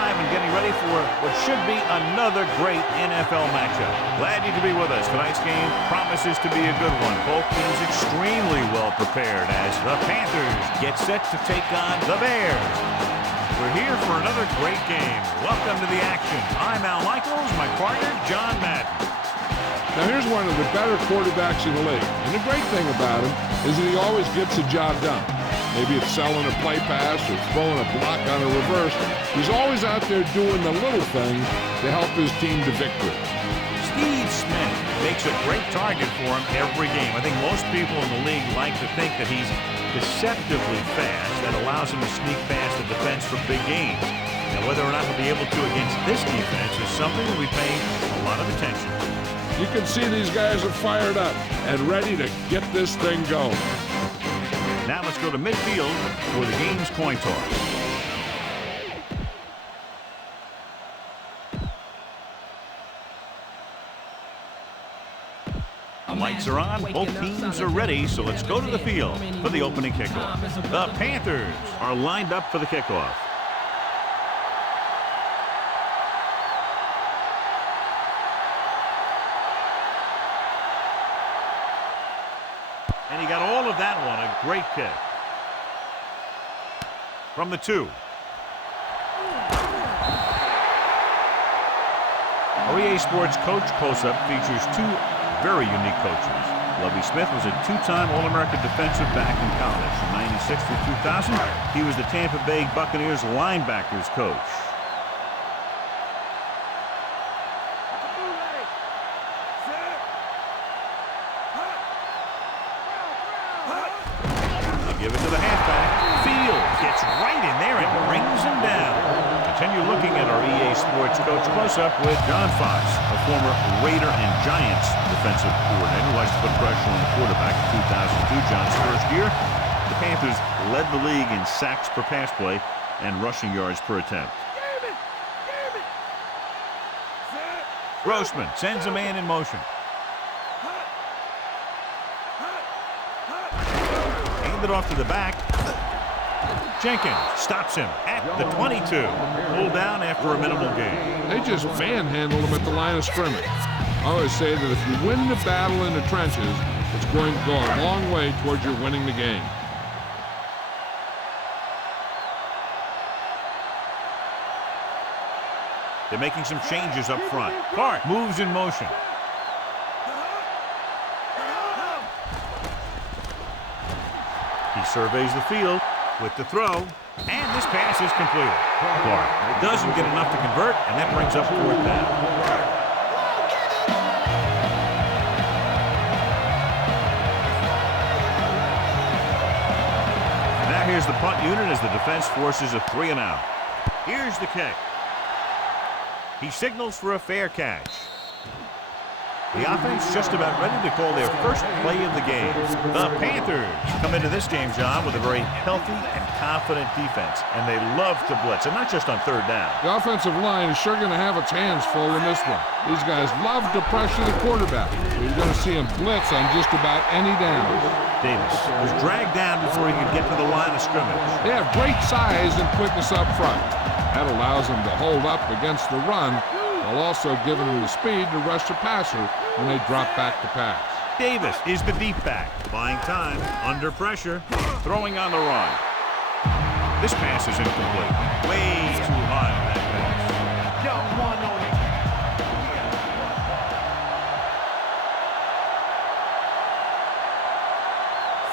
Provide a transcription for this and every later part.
live and getting ready for what should be another great NFL matchup. Glad you could be with us. Tonight's game promises to be a good one. Both teams extremely well prepared as the Panthers get set to take on the Bears. We're here for another great game. Welcome to the action. I'm Al Michaels, my partner, John Madden. Now here's one of the better quarterbacks in the league. And the great thing about him is that he always gets the job done. Maybe it's selling a play pass or throwing a block on a reverse. He's always out there doing the little things to help his team to victory. Steve Smith makes a great target for him every game. I think most people in the league like to think that he's deceptively fast. That allows him to sneak past the defense for big gains. Now, whether or not he'll be able to against this defense is something that we pay a lot of attention. You can see these guys are fired up and ready to get this thing going. Now let's go to midfield for the game's coin toss. The lights are on, both teams are ready, so let's go to the field for the opening kickoff. The Panthers are lined up for the kickoff. And he got all of that one, a great kick. From the 2. Our EA Sports Coach Close-Up features 2 very unique coaches. Lovie Smith was a 2-time All-American defensive back in college. From 96 through 2000, he was the Tampa Bay Buccaneers linebackers coach. Give it to the halfback. Fields gets right in there and brings him down. Continue looking at our EA Sports Coach Close-Up with John Fox, a former Raider and Giants defensive coordinator who likes to put pressure on the quarterback in 2002, John's first year. The Panthers led the league in sacks per pass play and rushing yards per attempt. Grossman sends a man in motion. It off to the back. Jenkins stops him at the 22. Pulled down after a minimal gain. They just manhandled him at the line of scrimmage. I always say that if you win the battle in the trenches, it's going to go a long way towards your winning the game. They're making some changes up front. Clark moves in motion. He surveys the field with the throw, and this pass is completed. Clark doesn't get enough to convert, and that brings up 4th down. Now here's the punt unit as the defense forces a 3-and-out. Here's the kick. He signals for a fair catch. The offense just about ready to call their first play of the game. The Panthers come into this game, John, with a very healthy and confident defense, and they love to blitz, and not just on 3rd down. The offensive line is sure going to have its hands full in this one. These guys love to pressure the quarterback, so you're going to see him blitz on just about any down. Davis was dragged down before he could get to the line of scrimmage. They have great size and quickness up front. That allows them to hold up against the run, while also giving them the speed to rush the passer when they drop back to pass. Davis is the deep back, buying time, under pressure, throwing on the run. This pass is incomplete. Way too high on that pass.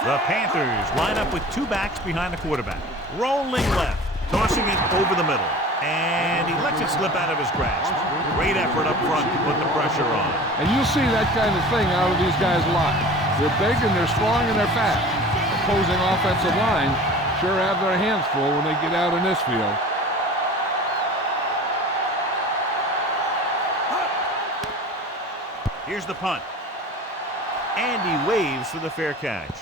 The Panthers line up with 2 backs behind the quarterback. Rolling left, tossing it over the middle. And he lets it slip out of his grasp. Great effort up front to put the pressure on. And you'll see that kind of thing out of these guys a lot. They're big and they're strong and they're fast. Opposing offensive line sure have their hands full when they get out in this field. Here's the punt. And he waves for the fair catch.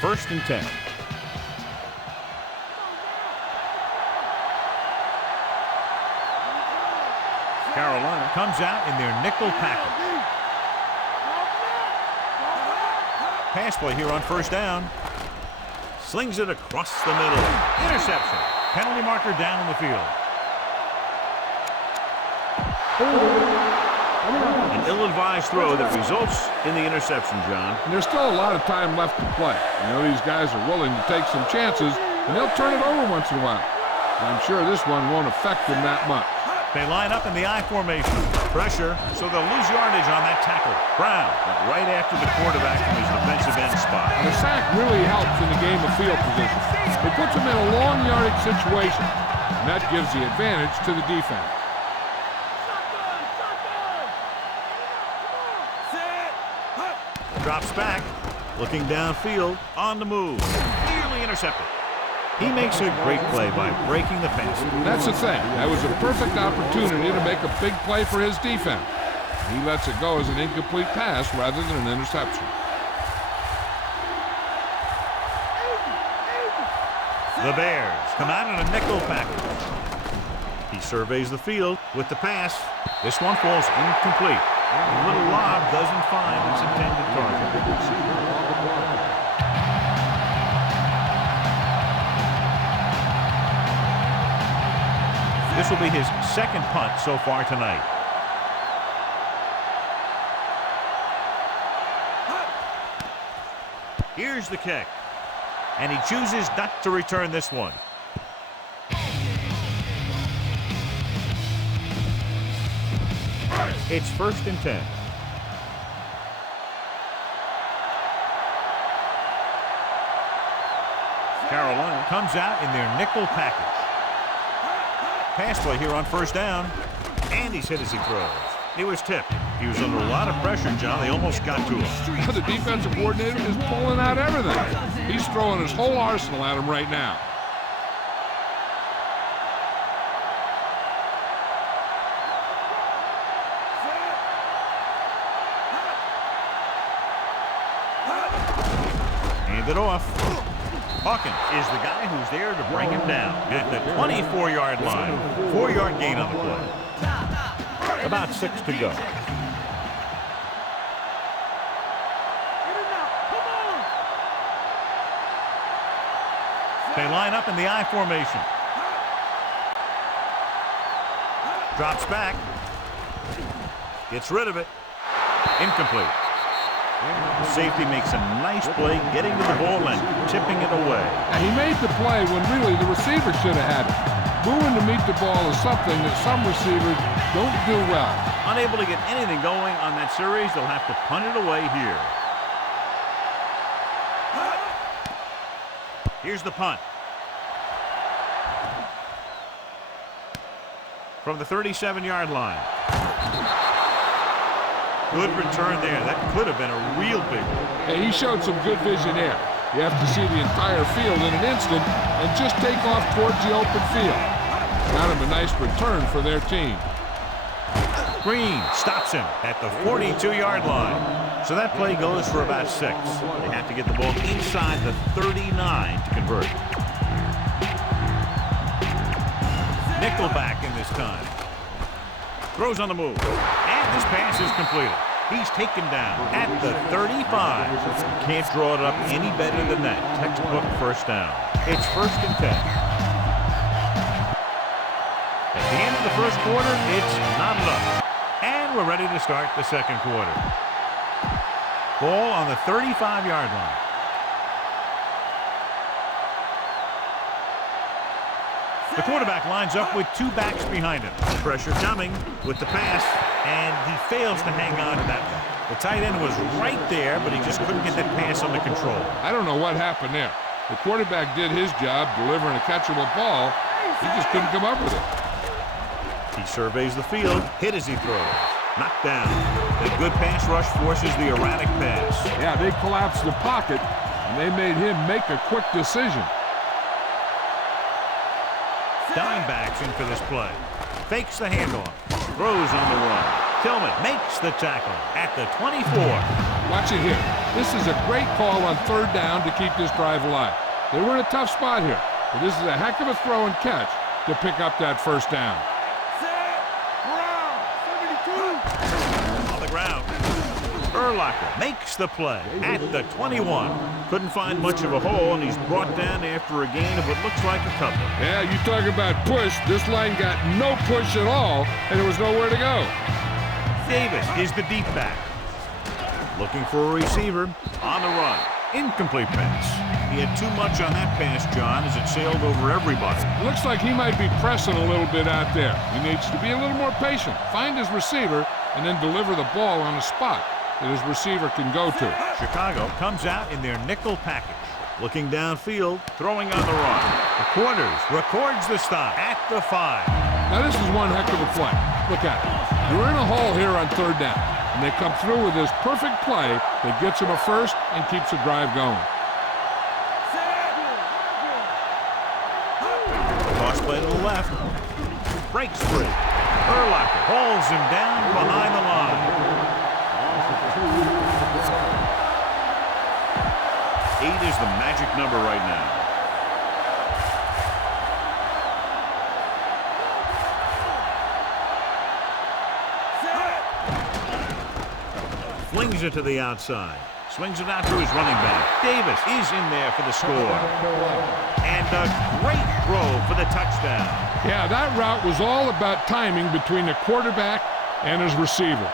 First and 10. Carolina comes out in their nickel package. Pass play here on first down. Slings it across the middle. Interception. Penalty marker down in the field. An ill-advised throw that results in the interception, John. And there's still a lot of time left to play. You know, these guys are willing to take some chances, and they'll turn it over once in a while. And I'm sure this one won't affect them that much. They line up in the I formation. Pressure, so they'll lose yardage on that tackle. Brown, right after the quarterback from his defensive end spot. And the sack really helps in the game of field position. It puts them in a long yardage situation, and that gives the advantage to the defense. Drops back, looking downfield, on the move. Nearly intercepted. He makes a great play by breaking the pass. That's the thing. That was a perfect opportunity to make a big play for his defense. He lets it go as an incomplete pass rather than an interception. The Bears come out in a nickel package. He surveys the field with the pass. This one falls incomplete. The little lob doesn't find its intended target. This will be his second punt so far tonight. Here's the kick. And he chooses not to return this one. It's 1st and 10. Carolina comes out in their nickel package. Pass play here on first down. And he's hit as he throws. It was tipped. He was under a lot of pressure, John. They almost got to him. The defensive coordinator is pulling out everything. He's throwing his whole arsenal at him right now. Hand it off. Hawkins is the guy who's there to bring him down at the 24-yard line. 4-yard gain on the play. About 6 to go. They line up in the I formation. Drops back. Gets rid of it. Incomplete. The safety makes a nice play getting to the ball and tipping it away. And he made the play when really the receiver should have had it. Moving to meet the ball is something that some receivers don't do well. Unable to get anything going on that series, they'll have to punt it away here. Here's the punt. From the 37-yard line. Good return there. That could have been a real big one. Hey, he showed some good vision there. You have to see the entire field in an instant and just take off towards the open field. Got him a nice return for their team. Green stops him at the 42-yard line. So that play goes for about 6. They have to get the ball inside the 39 to convert. Nickelback in this time. Throws on the move. And this pass is completed. He's taken down at the 35. Can't draw it up any better than that. Textbook first down. It's 1st and 10. At the end of the first quarter, it's not enough. And we're ready to start the second quarter. Ball on the 35-yard line. The quarterback lines up with 2 backs behind him. Pressure coming with the pass, and he fails to hang on to that one. The tight end was right there, but he just couldn't get that pass under control. I don't know what happened there. The quarterback did his job delivering a catchable ball. He just couldn't come up with it. He surveys the field, hit as he throws. Knocked down. The good pass rush forces the erratic pass. Yeah, they collapsed the pocket, and they made him make a quick decision. Dimebacks in for this play. Fakes the handoff. Throws on the run. Tillman makes the tackle at the 24. Watch it here. This is a great call on 3rd down to keep this drive alive. They were in a tough spot here, but this is a heck of a throw and catch to pick up that 1st down. Urlacher makes the play at the 21. Couldn't find much of a hole, and he's brought down after a gain of what looks like a couple. Yeah, you talk about push. This line got no push at all, and there was nowhere to go. Davis is the deep back. Looking for a receiver on the run. Incomplete pass. He had too much on that pass, John, as it sailed over everybody. Looks like he might be pressing a little bit out there. He needs to be a little more patient, find his receiver, and then deliver the ball on a spot that his receiver can go to. Chicago comes out in their nickel package. Looking downfield, throwing on the run. The Quarters records the stop at the 5. Now this is one heck of a play. Look at it. You're in a hole here on third down, and they come through with this perfect play that gets them a first and keeps the drive going. Toss play to the left. Breaks free. Urlacher hauls him down behind the line. 8 is the magic number right now. Flings it to the outside. Swings it out to his running back. Davis is in there for the score. And a great throw for the touchdown. Yeah, that route was all about timing between the quarterback and his receiver.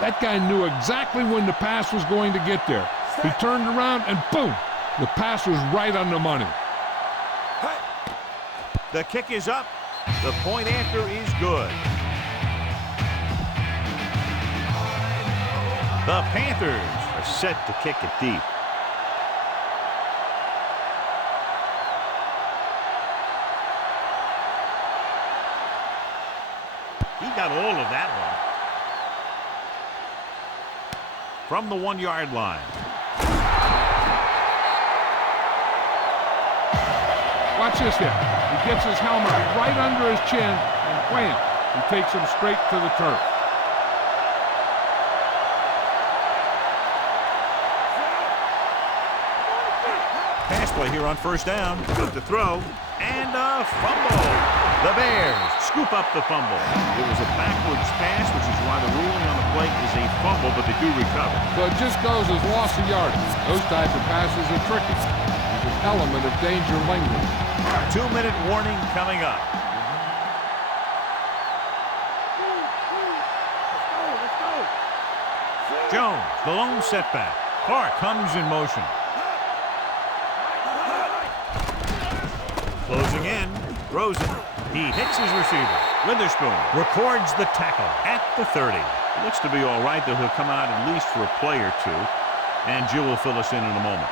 That guy knew exactly when the pass was going to get there. He turned around and boom, the pass was right on the money. The kick is up. The point after is good. The Panthers are set to kick it deep. He got all of that one. From the 1-yard line. Watch this here. He gets his helmet right under his chin and wham, he takes him straight to the turf. Pass play here on first down. Good to throw. And a fumble. The Bears scoop up the fumble. It was a backwards pass, which is why the ruling on the play is a fumble, but they do recover. So it just goes as loss of yardage. Those type of passes are tricky. There's an element of danger lingering. 2-minute warning coming up. Jones, the lone setback. Clark comes in motion. Closing in, throws it. He hits his receiver. Witherspoon records the tackle at the 30. It looks to be all right, though he'll come out at least for a play or two. And Jill will fill us in a moment.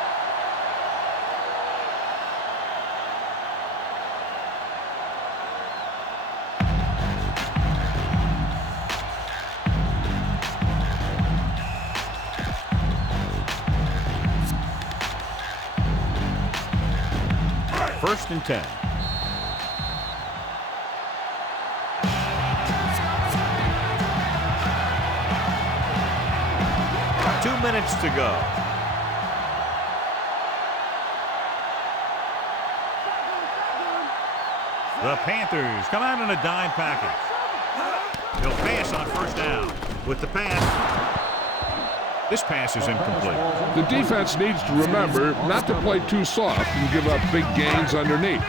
First and 10. Two minutes to go. The Panthers come out in a dime package. He'll pass on first down. With the pass. This pass is incomplete. The defense needs to remember not to play too soft and give up big gains underneath.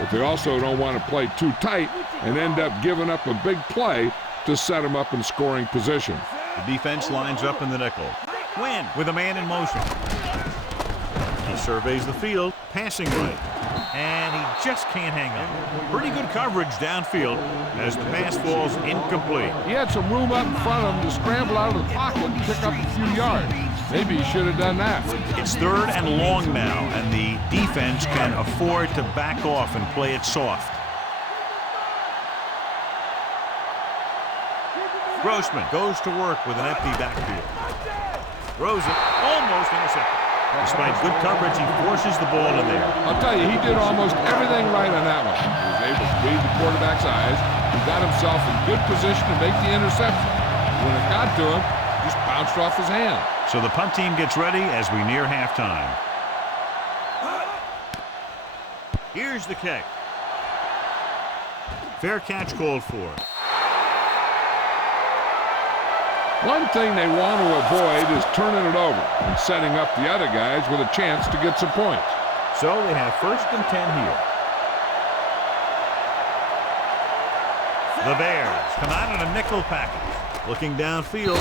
But they also don't want to play too tight and end up giving up a big play to set them up in scoring position. The defense lines up in the nickel. Quinn with a man in motion. He surveys the field, passing right. And he just can't hang on. Pretty good coverage downfield as the pass falls incomplete. He had some room up in front of him to scramble out of the pocket and pick up a few yards. Maybe he should have done that. It's third and long now, and the defense can afford to back off and play it soft. Grossman goes to work with an empty backfield. Throws it, almost intercepted. Despite good coverage, he forces the ball in there. I'll tell you, he did almost everything right on that one. He was able to read the quarterback's eyes. He got himself in good position to make the interception. When it got to him, just bounced off his hand. So the punt team gets ready as we near halftime. Here's the kick. Fair catch called for. One thing they want to avoid is turning it over and setting up the other guys with a chance to get some points. So they have 1st and 10 here. The Bears come out in a nickel package. Looking downfield.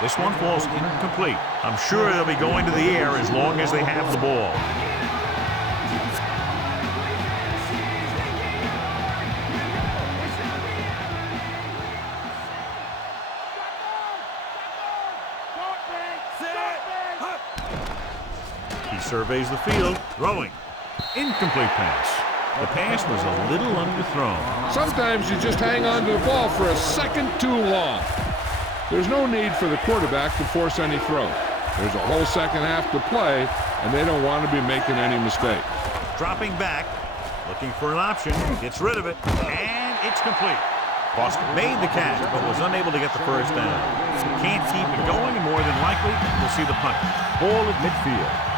This one falls incomplete. I'm sure they'll be going to the air as long as they have the ball. He surveys the field, throwing. Incomplete pass. The pass was a little underthrown. Sometimes you just hang on to the ball for a second too long. There's no need for the quarterback to force any throw. There's a whole second half to play, and they don't want to be making any mistakes. Dropping back, looking for an option, gets rid of it, and it's complete. Boston made the catch, but was unable to get the first down. Can't keep it going, and more than likely, we'll see the punt. Ball at midfield.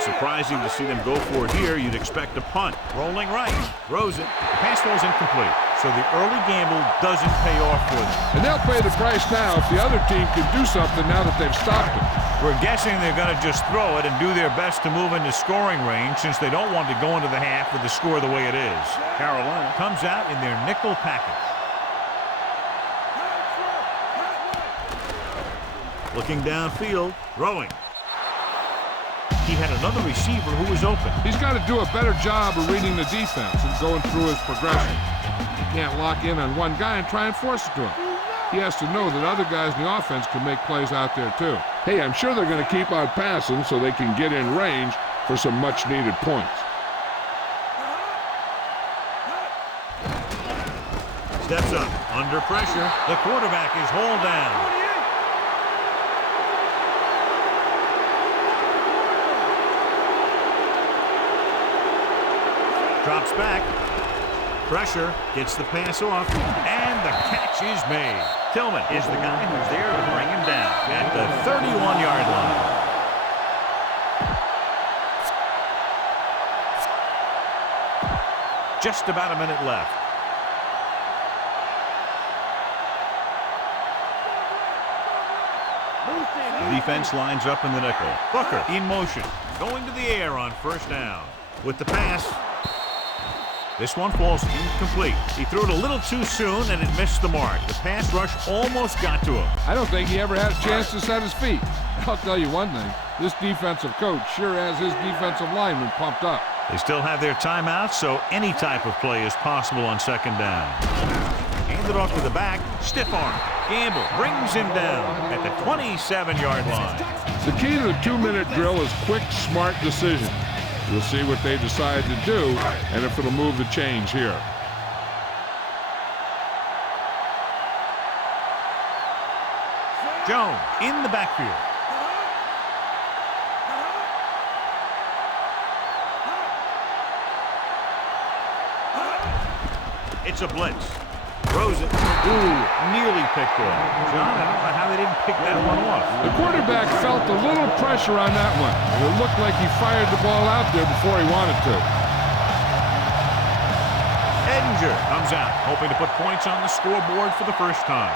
Surprising to see them go for it here. You'd expect a punt. Rolling right. Throws it. The pass falls incomplete. So the early gamble doesn't pay off for them. And they'll pay the price now if the other team can do something now that they've stopped it. We're guessing they're going to just throw it and do their best to move into scoring range since they don't want to go into the half with the score the way it is. Carolina comes out in their nickel package. Looking downfield. Throwing. He had another receiver who was open. He's got to do a better job of reading the defense and going through his progression. He can't lock in on one guy and try and force it to him. He has to know that other guys in the offense can make plays out there too. Hey, I'm sure they're going to keep on passing so they can get in range for some much-needed points. Steps up. Under pressure. The quarterback is hauled down. Drops back. Pressure. Gets the pass off. And the catch is made. Tillman is the guy who's there to bring him down at the 31-yard line. Just about a minute left. The defense lines up in the nickel. Booker in motion. Going to the air on first down. With the pass. This one falls incomplete. He threw it a little too soon, and it missed the mark. The pass rush almost got to him. I don't think he ever had a chance to set his feet. I'll tell you one thing. This defensive coach sure has his defensive lineman pumped up. They still have their timeouts, so any type of play is possible on second down. Handed off to the back. Stiff arm. Gamble brings him down at the 27-yard line. The key to the 2-minute drill is quick, smart decision. We'll see what they decide to do and if it'll move the chains here. Jones in the backfield. It's a blitz. Throws it. Ooh, nearly picked off. John, I don't know how they didn't pick that one off. The quarterback felt a little pressure on that one. It looked like he fired the ball out there before he wanted to. Edinger comes out, hoping to put points on the scoreboard for the first time.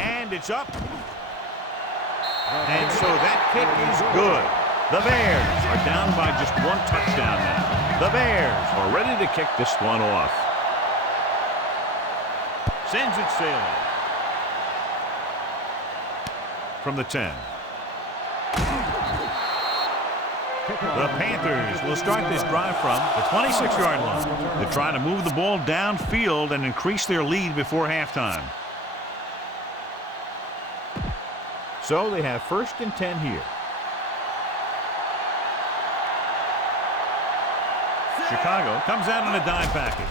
And it's up. And so that kick is good. The Bears are down by just one touchdown now. The Bears are ready to kick this one off. Sends it sailing. From the 10. The Panthers will start this drive from the 26-yard line. They're trying to move the ball downfield and increase their lead before halftime. So they have 1st and 10 here. Chicago comes out in a dime package.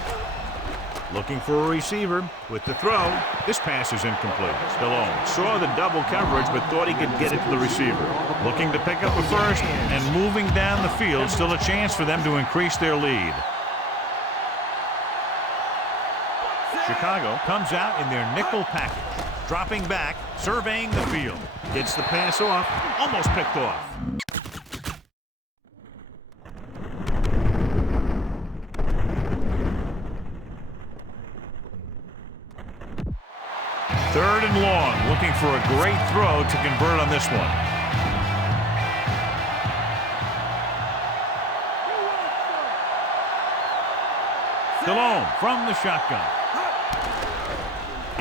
Looking for a receiver with the throw. This pass is incomplete. Stallone saw the double coverage but thought he could get it to the receiver. Looking to pick up a first and moving down the field. Still a chance for them to increase their lead. Chicago comes out in their nickel package. Dropping back, surveying the field. Gets the pass off. Almost picked off. 3rd and long, looking for a great throw to convert on this one. Stallone from the shotgun.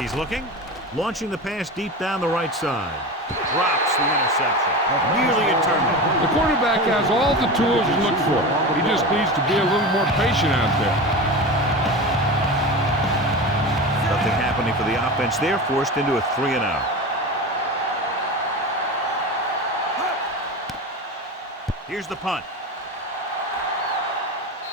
He's looking, launching the pass deep down the right side. Drops the interception. Nearly a turnover. The quarterback has all the tools to look for. He just needs to be a little more patient out there. Nothing happening for the offense. They're forced into a 3-and-out. Here's the punt.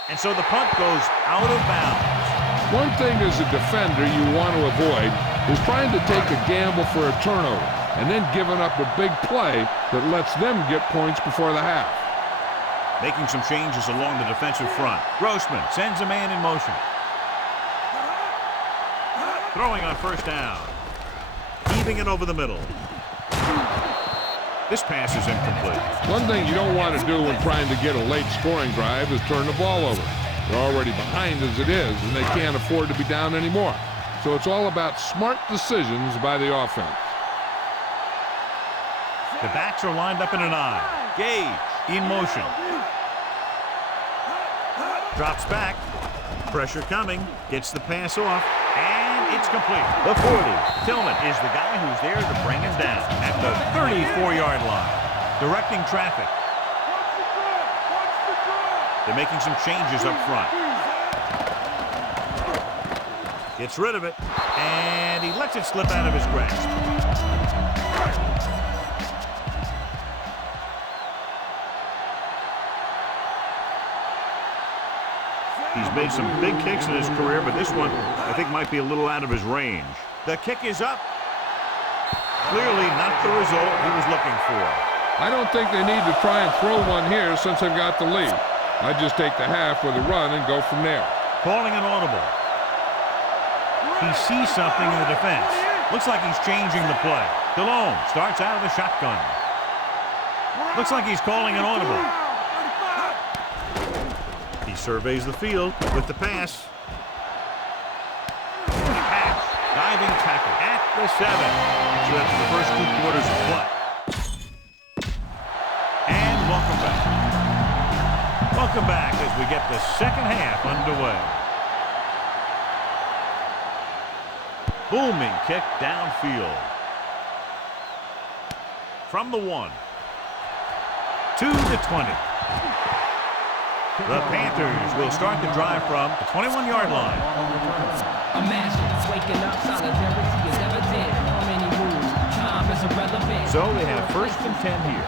And so the punt goes out of bounds. One thing as a defender you want to avoid is trying to take a gamble for a turnover and then giving up a big play that lets them get points before the half. Making some changes along the defensive front. Grossman sends a man in motion. Throwing on 1st down. Heaving it over the middle. This pass is incomplete. One thing you don't want to do when trying to get a late scoring drive is turn the ball over. They're already behind as it is, and they can't afford to be down anymore. So it's all about smart decisions by the offense. The backs are lined up in an eye. Gage in motion. Drops back. Pressure coming. Gets the pass off. And it's complete. The 40. Tillman is the guy who's there to bring him down at the 34-yard line. Directing traffic. They're making some changes up front. Gets rid of it. And he lets it slip out of his grasp. He's made some big kicks in his career, but this one, I think, might be a little out of his range. The kick is up. Clearly not the result he was looking for. I don't think they need to try and throw one here since they've got the lead. I just take the half with a run and go from there. Calling an audible. He sees something in the defense. Looks like he's changing the play. Stallone starts out of the shotgun. Looks like he's calling an audible. He surveys the field with the pass. Catch. Diving tackle at the 7. So that's the first 2 quarters of play. And welcome back. Welcome back as we get the second half underway. Booming kick downfield. From the 1 to the 20. The Panthers will start the drive from the 21-yard line. Imagine waking up solidarity is evident. How many moves? Time is irrelevant. So they have 1st and 10 here.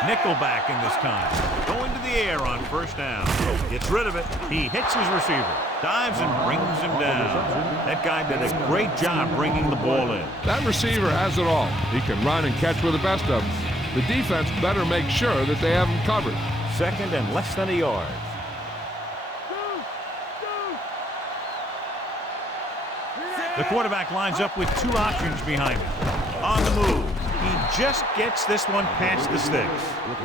Nickelback in this time. Going to the air on 1st down. Gets rid of it. He hits his receiver. Dives and brings him down. That guy did a great job bringing the ball in. That receiver has it all. He can run and catch with the best of them. The defense better make sure that they have him covered. 2nd and less than a yard. The quarterback lines up with 2 options behind him. On the move. He just gets this one past the sticks.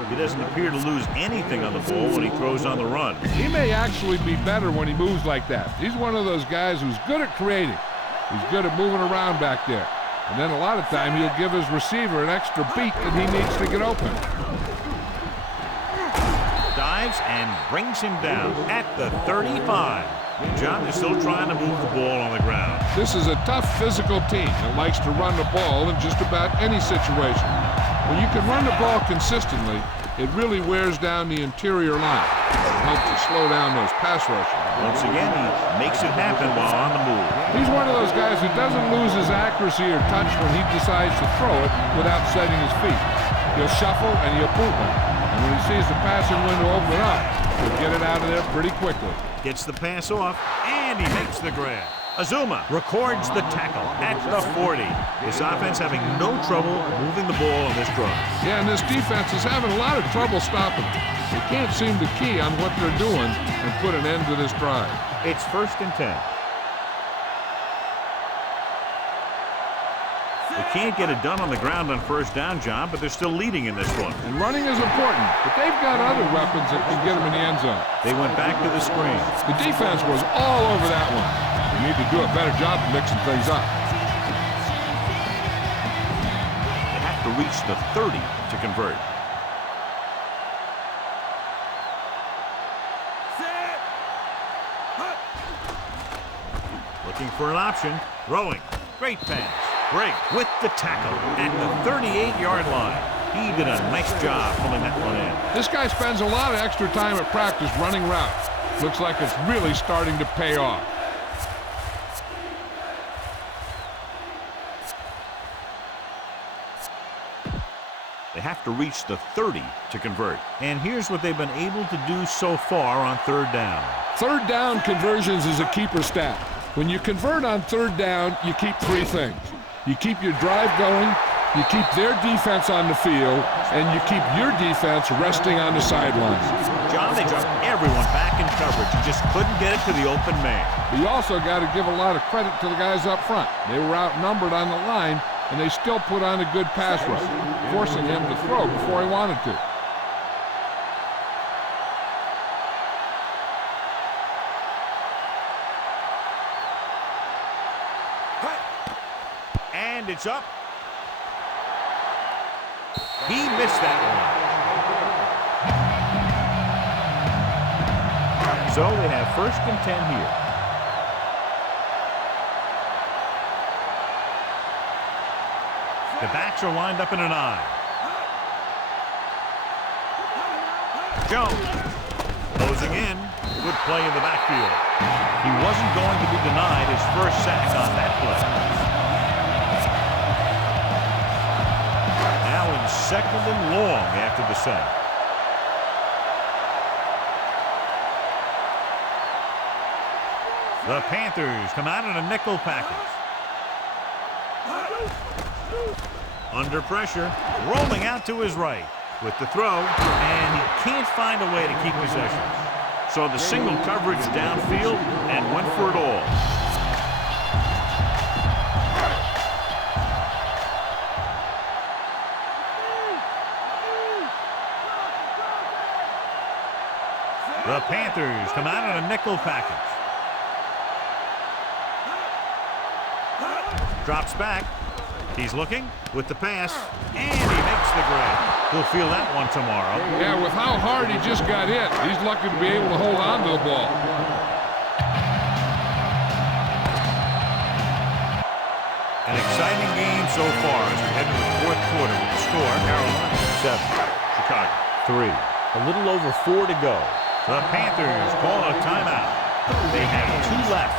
He doesn't appear to lose anything on the ball when he throws on the run. He may actually be better when he moves like that. He's one of those guys who's good at creating. He's good at moving around back there. And then a lot of time he'll give his receiver an extra beat that he needs to get open. Dives and brings him down at the 35. John is still trying to move the ball on the ground. This is a tough physical team that likes to run the ball in just about any situation. When you can run the ball consistently, it really wears down the interior line. It helps to slow down those pass rushers. Once again, he makes it happen while on the move. He's one of those guys who doesn't lose his accuracy or touch when he decides to throw it without setting his feet. He'll shuffle and he'll boot one. And when he sees the passing window open up, he'll get it out of there pretty quickly. Gets the pass off, and he makes the grab. Azuma records the tackle at the 40. This offense having no trouble moving the ball on this drive. Yeah, and this defense is having a lot of trouble stopping them. They can't seem to key on what they're doing and put an end to this drive. It's 1st and 10. They can't get it done on the ground on first down, John, but they're still leading in this one. And running is important, but they've got other weapons that can get them in the end zone. They went back to the screen. The defense was all over that one. They need to do a better job of mixing things up. They have to reach the 30 to convert. Looking for an option. Throwing. Great pass. Break with the tackle at the 38-yard line. He did a nice job pulling that one in. This guy spends a lot of extra time at practice running routes. Looks like it's really starting to pay off. They have to reach the 30 to convert. And here's what they've been able to do so far on third down. Third down conversions is a keeper stat. When you convert on third down, you keep three things. You keep your drive going, you keep their defense on the field, and you keep your defense resting on the sidelines. John, they dropped everyone back in coverage. You just couldn't get it to the open man. But you also got to give a lot of credit to the guys up front. They were outnumbered on the line, and they still put on a good pass rush, forcing him to throw before he wanted to. And it's up. He missed that one. So they have 1st and 10 here. The backs are lined up in an I. Jones closing in. Good play in the backfield. He wasn't going to be denied his first sack on that play. Now in 2nd and long after the sack. The Panthers come out in a nickel package. Under pressure, rolling out to his right with the throw, and he can't find a way to keep possession. So the single coverage downfield and went for it all. The Panthers come out in a nickel package. Drops back. He's looking with the pass, and he makes the grab. He'll feel that one tomorrow. Yeah, with how hard he just got hit, he's lucky to be able to hold on to the ball. An exciting game so far as we head to the 4th quarter with the score. Carolina 7, Chicago 3. A little over 4 to go. The Panthers call a timeout. They have 2 left.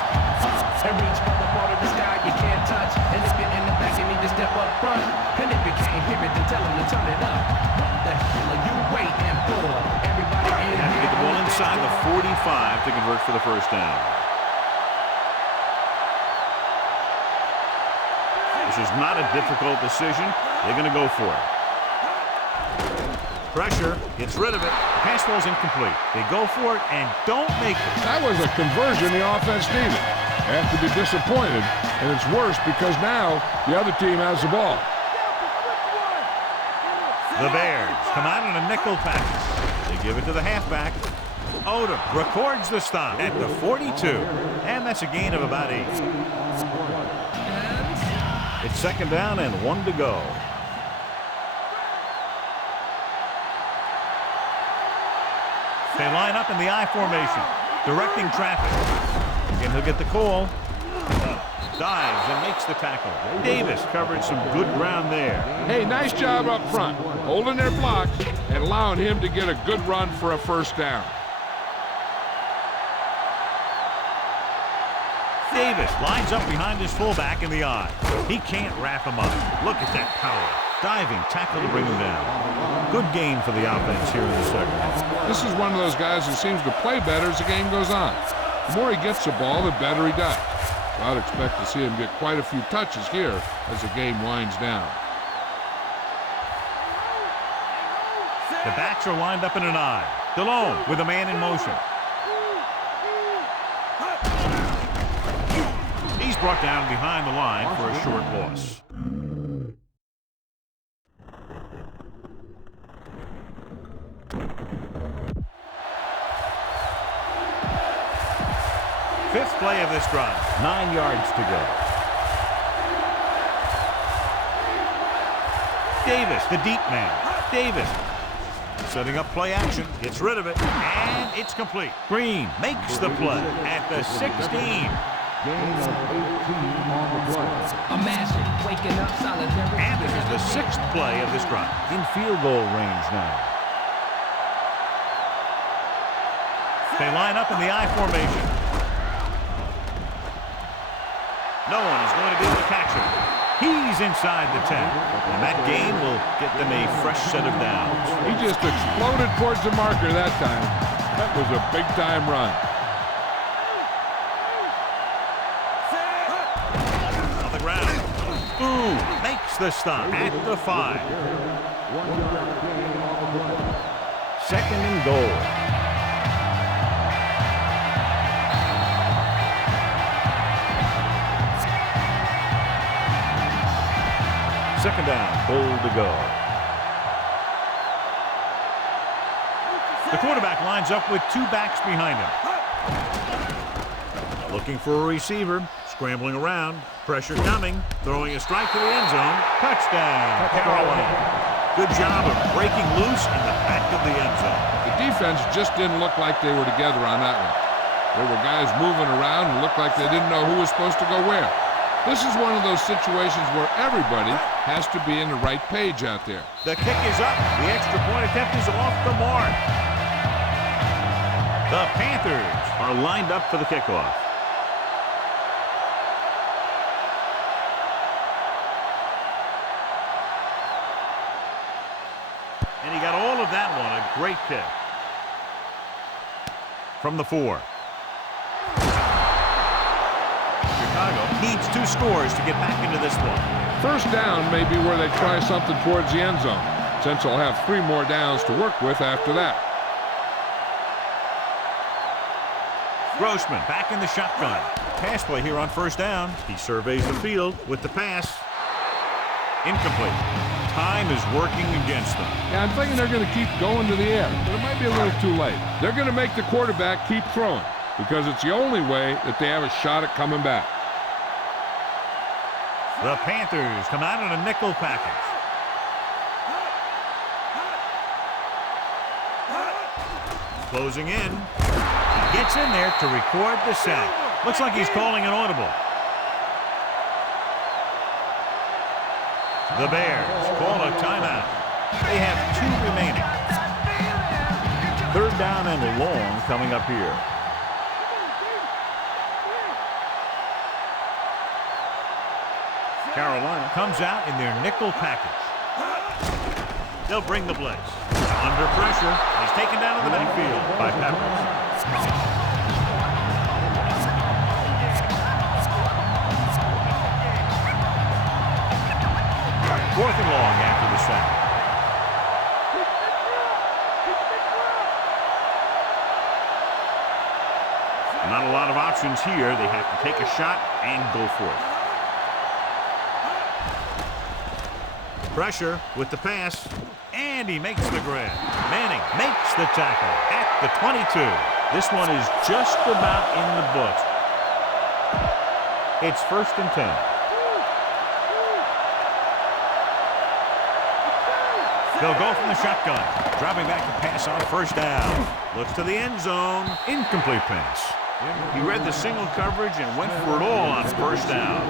And reach for the ball to the sky you can't touch. And if you're in the back, you need to step up front. And if you can't hear it, then tell them to turn it up. What the hell are you waiting for? Everybody in Have to get the ball inside the 45 to convert for the first down. This is not a difficult decision. They're going to go for it. Pressure, gets rid of it. The pass ball's incomplete. They go for it and don't make it. That was a conversion the offense needed. They have to be disappointed, and it's worse because now the other team has the ball. The Bears come out in a nickel package. They give it to the halfback. Odom records the stop at the 42, and that's a gain of about 8. It's 2nd down and 1 to go. They line up in the I formation, directing traffic. Again, he'll get the call. Dives and makes the tackle. Davis covered some good ground there. Hey, nice job up front, holding their blocks and allowing him to get a good run for a first down. Davis lines up behind his fullback in the I. He can't wrap him up. Look at that power. Diving tackle to bring him down. Good game for the offense here in the 2nd. This is one of those guys who seems to play better as the game goes on. The more he gets the ball, the better he does. So I'd expect to see him get quite a few touches here as the game winds down. The backs are lined up in an I. DeLone with a man in motion. He's brought down behind the line for a short loss. fifth play of this drive. 9 yards to go. Davis, the deep man. Davis setting up play action. Gets rid of it. And it's complete. Green makes the play at the 16. Gain of 18 on the play. Imagine waking up solitary. And this is the sixth play of this drive. In field goal range now. They line up in the I formation. No one is going to be able to catch him. He's inside the 10. And that gain will get them a fresh set of downs. He just exploded towards the marker that time. That was a big-time run. On the ground. Ooh, makes the stop at the 5. 1 yard gain on the play. 2nd and goal. Second down, goal to go. The quarterback lines up with 2 backs behind him. Looking for a receiver, scrambling around, pressure coming, throwing a strike to the end zone. Touchdown, Carolina. Good job of breaking loose in the back of the end zone. The defense just didn't look like they were together on that one. There were guys moving around and looked like they didn't know who was supposed to go where. This is one of those situations where everybody has to be in the right page out there. The kick is up. The extra point attempt is off the mark. The Panthers are lined up for the kickoff. And he got all of that one. A great kick. From the 4. Chicago needs 2 scores to get back into this one. First down may be where they try something towards the end zone, since they'll have 3 more downs to work with after that. Grossman back in the shotgun. Pass play here on first down. He surveys the field with the pass. Incomplete. Time is working against them. Yeah, I'm thinking they're going to keep going to the air, but it might be a little too late. They're going to make the quarterback keep throwing, because it's the only way that they have a shot at coming back. The Panthers come out in a nickel package. Closing in. He gets in there to record the sack. Looks like he's calling an audible. The Bears call a timeout. They have 2 remaining. 3rd down and long coming up here. Carolina comes out in their nickel package. They'll bring the blitz. Under pressure. He's taken down in the backfield by Peppers. 4th and long after the sack. Not a lot of options here. They have to take a shot and go for it. Pressure with the pass, and he makes the grab. Manning makes the tackle at the 22. This one is just about in the books. It's 1st and 10. They'll go from the shotgun, dropping back to pass on first down. Looks to the end zone. Incomplete pass. He read the single coverage and went for it all on first down.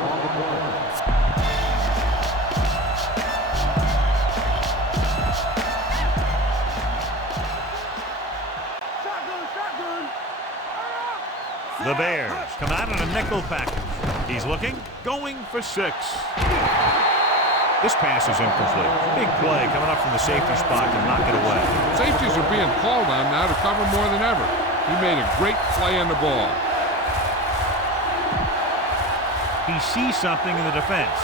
The Bears come out in a nickel package. He's looking, going for 6. This pass is incomplete. Big play coming up from the safety spot to knock it away. Safeties are being called on now to cover more than ever. He made a great play on the ball. He sees something in the defense.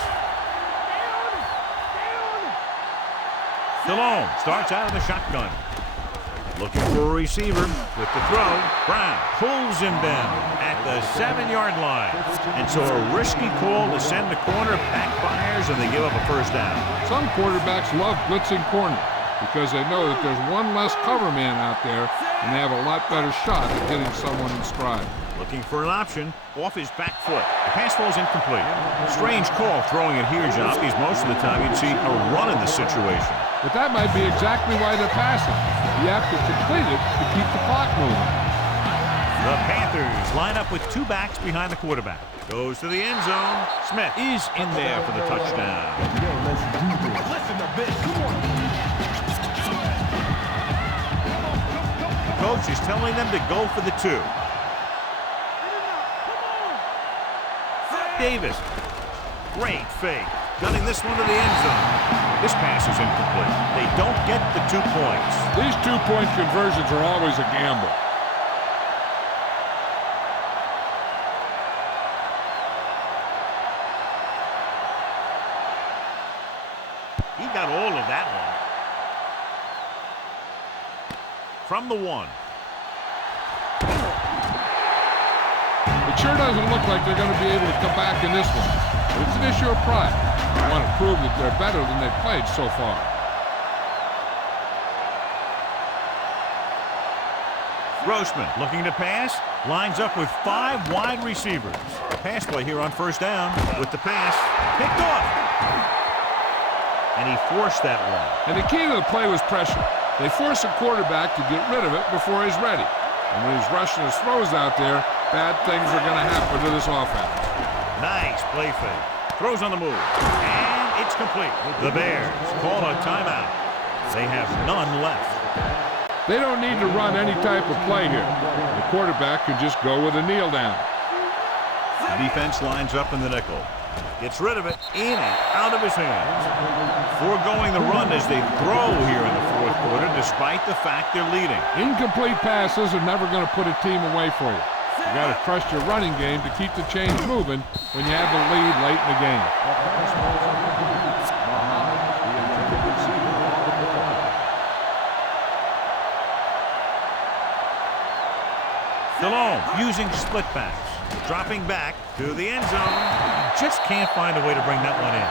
Stallone starts out of the shotgun. Looking for a receiver with the throw. Brown pulls him down at the 7-yard line. And so a risky call to send the corner backfires and they give up a first down. Some quarterbacks love blitzing corner because they know that there's one less cover man out there and they have a lot better shot at getting someone in stride. Looking for an option off his back foot. The pass falls incomplete. Strange call throwing it here, John, because most of the time you'd see a run in the situation. But that might be exactly why they're passing. You have to complete it to keep the clock moving. The Panthers line up with two backs behind the quarterback. Goes to the end zone. Smith is in there for the touchdown. Listen a bit. Come on. The coach is telling them to go for the two. Davis. Great fake. Gunning this one to the end zone. This pass is incomplete. They don't get the 2 points. These 2-point conversions are always a gamble. He got all of that one. From the 1. It sure doesn't look like they're going to be able to come back in this one. But it's an issue of pride. They want to prove that they're better than they've played so far. Grossman looking to pass. Lines up with 5 wide receivers. Pass play here on first down with the pass. Picked off. And he forced that one. And the key to the play was pressure. They force the quarterback to get rid of it before he's ready. And when he's rushing his throws out there, bad things are going to happen to this offense. Nice play fake. Throws on the move. And it's complete. The Bears call a timeout. They have none left. They don't need to run any type of play here. The quarterback could just go with a kneel down. The defense lines up in the nickel. Gets rid of it, in and out of his hands. Foregoing the run as they throw here in the fourth quarter, despite the fact they're leading. Incomplete passes are never going to put a team away for you. You got to trust your running game to keep the chains moving when you have the lead late in the game. Stallone using split backs. Dropping back to the end zone. Just can't find a way to bring that one in.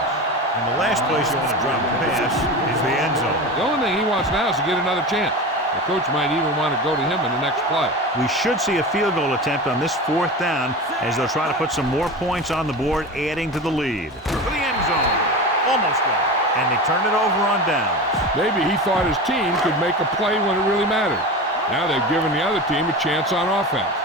And the last place you want to drop a pass is the end zone. The only thing he wants now is to get another chance. The coach might even want to go to him in the next play. We should see a field goal attempt on this fourth down as they'll try to put some more points on the board, adding to the lead. For the end zone. Almost got it. And they turn it over on downs. Maybe he thought his team could make a play when it really mattered. Now they've given the other team a chance on offense.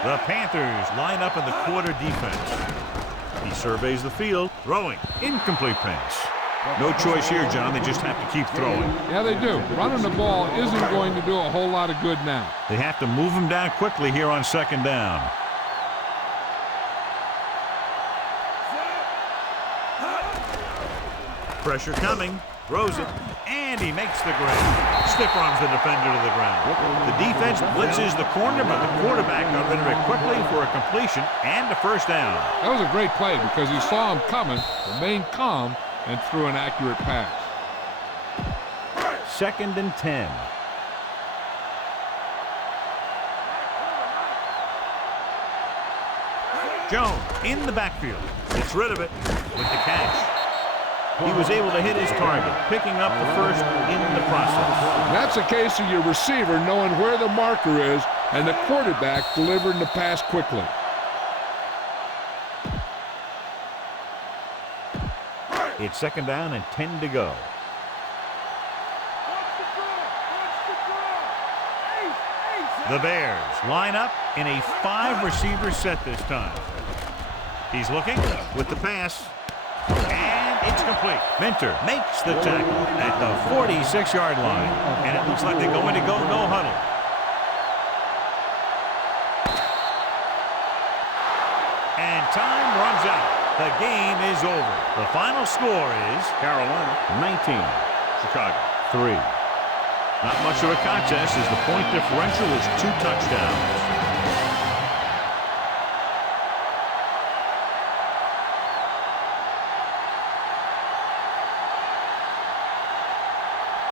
The Panthers line up in the quarter defense. He surveys the field, throwing. Incomplete pass. No choice here, John. They just have to keep throwing. Yeah, they do. Running the ball isn't going to do a whole lot of good now. They have to move him down quickly here on second down. Pressure coming. Throws it. And he makes the grab. Stiff arms the defender to the ground. The defense blitzes the corner, but the quarterback got rid of it quickly for a completion and a first down. That was a great play because he saw him coming, remained calm, and threw an accurate pass. 2nd and 10. Jones in the backfield. Gets rid of it with the catch. He was able to hit his target, picking up the first in the process. That's a case of your receiver knowing where the marker is and the quarterback delivering the pass quickly. It's 2nd down and 10 to go. The Bears line up in a 5-receiver set this time. He's looking with the pass. And it's complete. Minter makes the tackle at the 46-yard line. And it looks like they're going to go no huddle. And time runs out. The game is over. The final score is Carolina 19, Chicago 3. Not much of a contest as the point differential is 2 touchdowns.